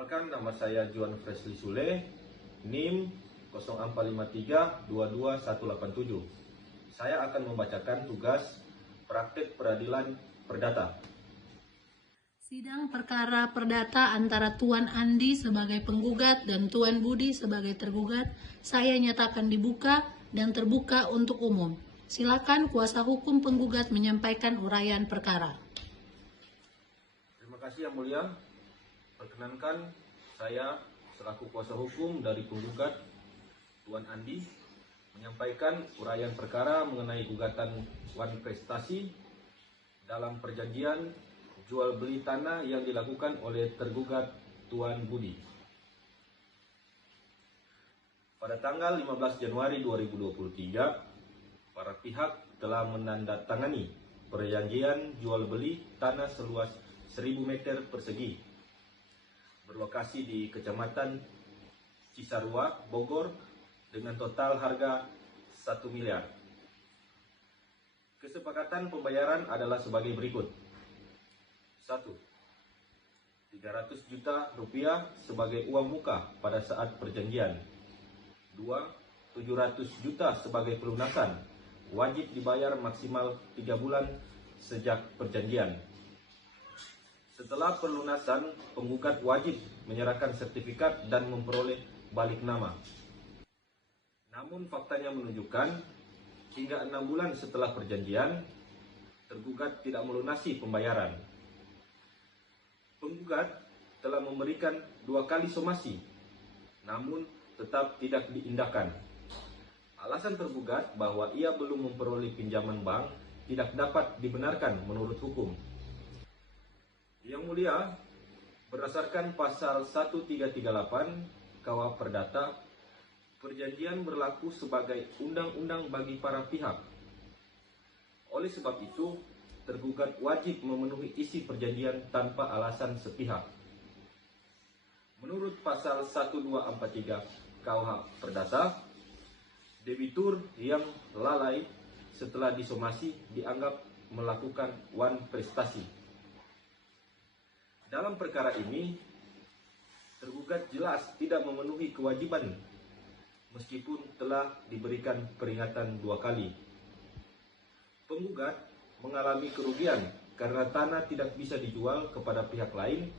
Perkenalkan, nama saya Juan Fresly Sule, NIM 0453222187. Saya akan membacakan tugas praktek peradilan perdata. Sidang perkara perdata antara Tuan Andi sebagai penggugat dan Tuan Budi sebagai tergugat saya nyatakan dibuka dan terbuka untuk umum. Silakan kuasa hukum penggugat menyampaikan uraian perkara. Terima kasih Yang Mulia. Perkenankan, saya selaku kuasa hukum dari penggugat Tuan Andi menyampaikan uraian perkara mengenai gugatan Wan Prestasi dalam perjanjian jual beli tanah yang dilakukan oleh tergugat Tuan Budi. Pada tanggal 15 Januari 2023, para pihak telah menandatangani perjanjian jual beli tanah seluas 1000 meter persegi berlokasi di Kecamatan Cisarua, Bogor dengan total harga 1 miliar. Kesepakatan pembayaran adalah sebagai berikut. 1. 300 juta rupiah sebagai uang muka pada saat perjanjian. 2. 700 juta sebagai pelunasan, wajib dibayar maksimal 3 bulan sejak perjanjian. Setelah pelunasan, penggugat wajib menyerahkan sertifikat dan memperoleh balik nama. Namun faktanya menunjukkan hingga 6 bulan setelah perjanjian, tergugat tidak melunasi pembayaran. Penggugat telah memberikan 2 kali somasi, namun tetap tidak diindahkan. Alasan tergugat bahwa ia belum memperoleh pinjaman bank tidak dapat dibenarkan menurut hukum. Yang Mulia, berdasarkan pasal 1338 KUH Perdata, perjanjian berlaku sebagai undang-undang bagi para pihak. Oleh sebab itu, tergugat wajib memenuhi isi perjanjian tanpa alasan sepihak. Menurut pasal 1243 KUH Perdata, debitur yang lalai setelah disomasi dianggap melakukan wan prestasi. Dalam perkara ini, tergugat jelas tidak memenuhi kewajiban meskipun telah diberikan peringatan 2 kali. Penggugat mengalami kerugian karena tanah tidak bisa dijual kepada pihak lain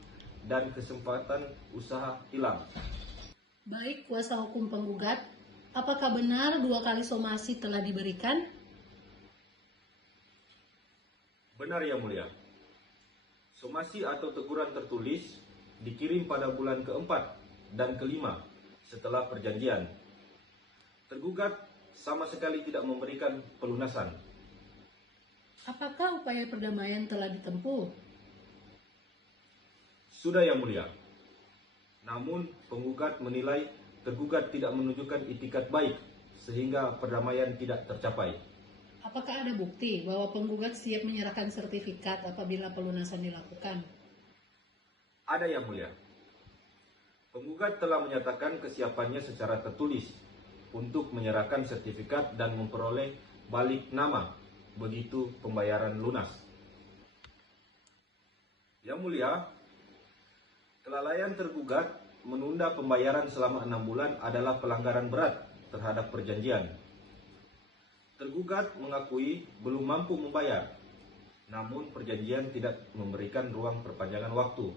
dan kesempatan usaha hilang. Baik kuasa hukum penggugat, apakah benar 2 kali somasi telah diberikan? Benar Yang Mulia. Somasi atau teguran tertulis dikirim pada bulan keempat dan kelima setelah perjanjian. Tergugat sama sekali tidak memberikan pelunasan. Apakah upaya perdamaian telah ditempuh? Sudah Yang Mulia. Namun penggugat menilai tergugat tidak menunjukkan itikat baik sehingga perdamaian tidak tercapai. Apakah ada bukti bahwa penggugat siap menyerahkan sertifikat apabila pelunasan dilakukan? Ada Yang Mulia. Penggugat telah menyatakan kesiapannya secara tertulis untuk menyerahkan sertifikat dan memperoleh balik nama begitu pembayaran lunas. Yang Mulia, kelalaian tergugat menunda pembayaran selama 6 bulan adalah pelanggaran berat terhadap perjanjian. Tergugat mengakui belum mampu membayar, namun perjanjian tidak memberikan ruang perpanjangan waktu.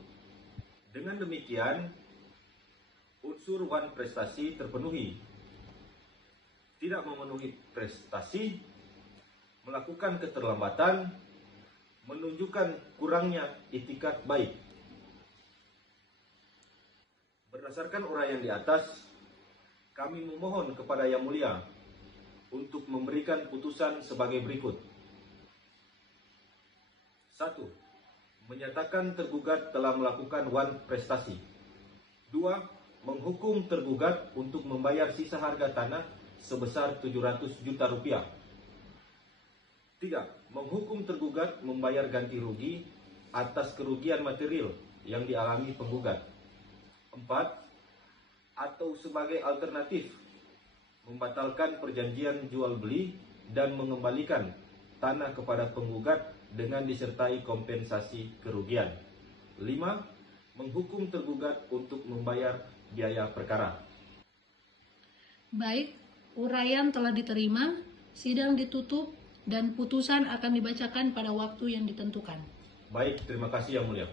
Dengan demikian, unsur wan prestasi terpenuhi. Tidak memenuhi prestasi, melakukan keterlambatan, menunjukkan kurangnya itikat baik. Berdasarkan uraian di atas, kami memohon kepada Yang Mulia untuk memberikan putusan sebagai berikut. 1. Menyatakan tergugat telah melakukan wan prestasi. 2. Menghukum tergugat untuk membayar sisa harga tanah sebesar 700 juta rupiah. 3. Menghukum tergugat membayar ganti rugi atas kerugian material yang dialami penggugat. 4. Atau sebagai alternatif, membatalkan perjanjian jual beli dan mengembalikan tanah kepada penggugat dengan disertai kompensasi kerugian. 5. menghukum tergugat untuk membayar biaya perkara. Baik, uraian telah diterima, sidang ditutup, dan putusan akan dibacakan pada waktu yang ditentukan. Baik, terima kasih Yang Mulia.